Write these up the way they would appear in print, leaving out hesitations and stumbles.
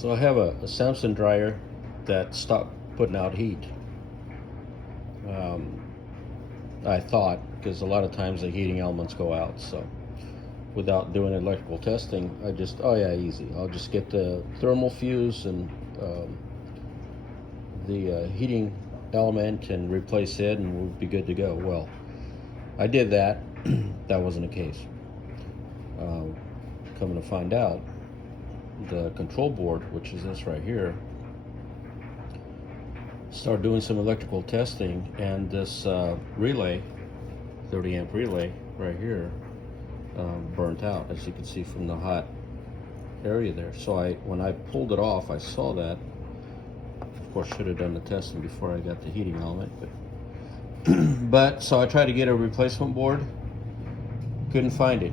So I have a Samsung dryer that stopped putting out heat. Um, I thought, because a lot of times the heating elements go out. So without doing electrical testing, I just, oh yeah, easy. I'll just get the thermal fuse and the heating element and replace it, and we'll be good to go. Well, I did that. That wasn't the case. Coming to find out, the control board, which is this right here, started doing some electrical testing, and this relay, 30 amp relay right here, burnt out, as you can see from the hot area there. So when I pulled it off, I saw that. Of course, should have done the testing before I got the heating element, but so I tried to get a replacement board, couldn't find it.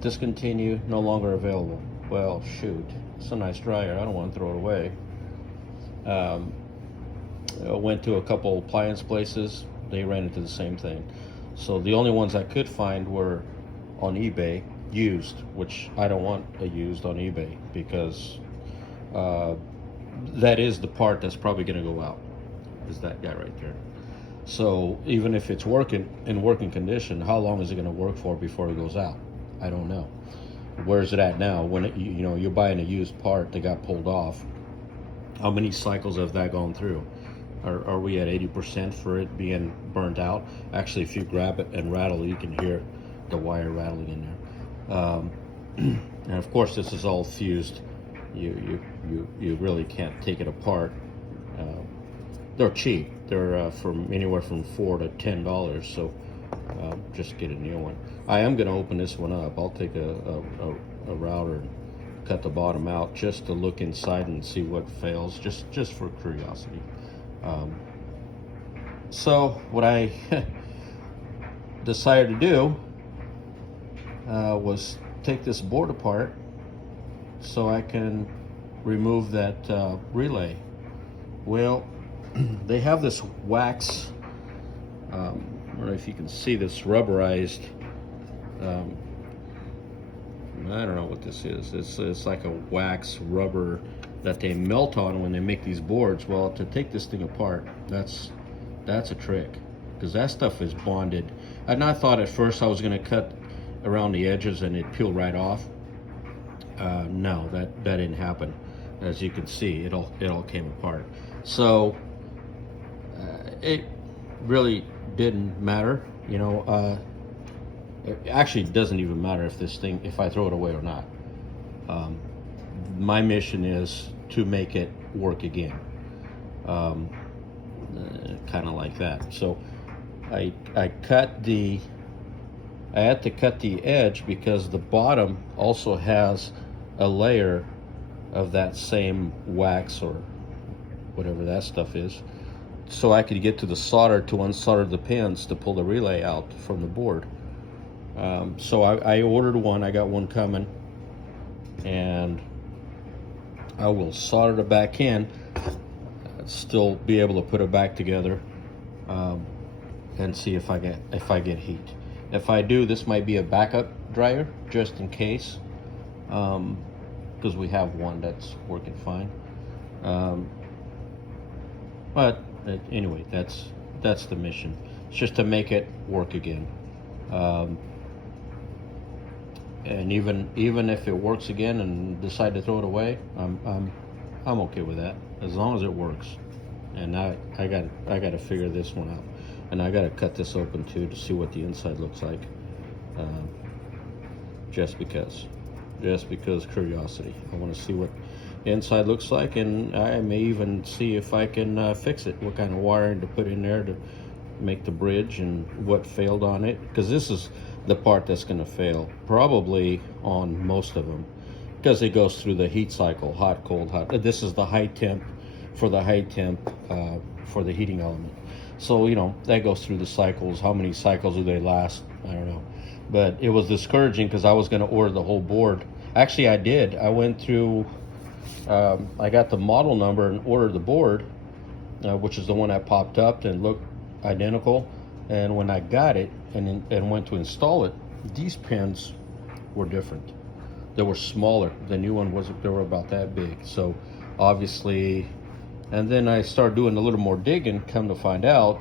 Discontinue, no longer available. Well, shoot, it's a nice dryer, I don't want to throw it away. I went to a couple appliance places, they ran into the same thing. So the only ones I could find were on eBay, used, which I don't want a used on eBay, because that is the part that's probably going to go out, is that guy right there. So even if it's working in working condition, how long is it going to work for before it goes out? I don't know. Where's it at now? When it, you're buying a used part that got pulled off, how many cycles have that gone through? Are we at 80% for it being burnt out? Actually, if you grab it and rattle, you can hear the wire rattling in there. And of course, this is all fused. You really can't take it apart. They're cheap. They're from anywhere from $4 to $10. So just get a new one. I am going to open this one up. I'll take a router and cut the bottom out just to look inside and see what fails, just for curiosity. So what I decided to do was take this board apart so I can remove that relay. Well, they have this wax, I don't know if you can see this rubberized, I don't know what this is. It's like a wax rubber that they melt on when they make these boards. Well, to take this thing apart, that's a trick, because that stuff is bonded. And I thought at first I was going to cut around the edges and it peel right off. No, that didn't happen. As you can see, it all came apart. So it really didn't matter, it actually doesn't even matter if I throw it away or not. My mission is to make it work again, kind of like that. So I had to cut the edge because the bottom also has a layer of that same wax or whatever that stuff is, so I could get to the solder to unsolder the pins to pull the relay out from the board. So I ordered one. I got one coming, and I will solder it back in, still be able to put it back together, and see if I get heat. If I do, this might be a backup dryer just in case, because we have one that's working fine. But anyway, that's the mission. It's just to make it work again. And even if it works again and decide to throw it away, I'm okay with that, as long as it works. And I got to figure this one out, and I got to cut this open too to see what the inside looks like. Just because curiosity. I want to see what the inside looks like, and I may even see if I can fix it. What kind of wiring to put in there to make the bridge, and what failed on it, because this is the part that's going to fail probably on most of them, because it goes through the heat cycle, hot, cold, hot. This is the high temp for the for the heating element. So that goes through the cycles. How many cycles do they last? I don't know. But it was discouraging because I was going to order the whole board. Actually, I did. I went through, I got the model number and ordered the board, which is the one that popped up and looked identical. And when I got it and went to install it, these pins were different. They were smaller. The new one wasn't. They were about that big. So obviously, and then I started doing a little more digging. Come to find out,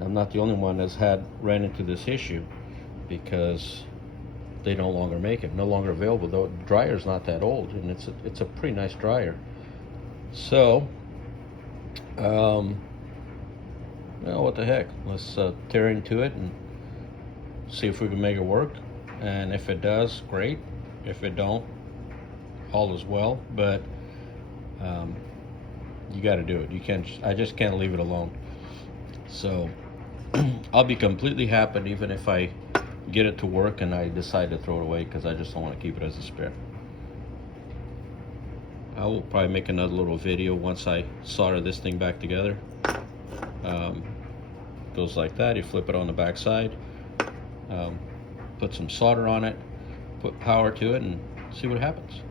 I'm not the only one that's ran into this issue, because they no longer make it, no longer available. Though the dryer's not that old, and it's a pretty nice dryer. So, well, what the heck? Let's tear into it and see if we can make it work. And if it does, great. If it don't, all is well. But you got to do it. You can't. I just can't leave it alone. So I'll be completely happy even if I get it to work and I decide to throw it away, because I just don't want to keep it as a spare. I will probably make another little video once I solder this thing back together. Goes like that. You flip it on the back side, put some solder on it, put power to it, and see what happens.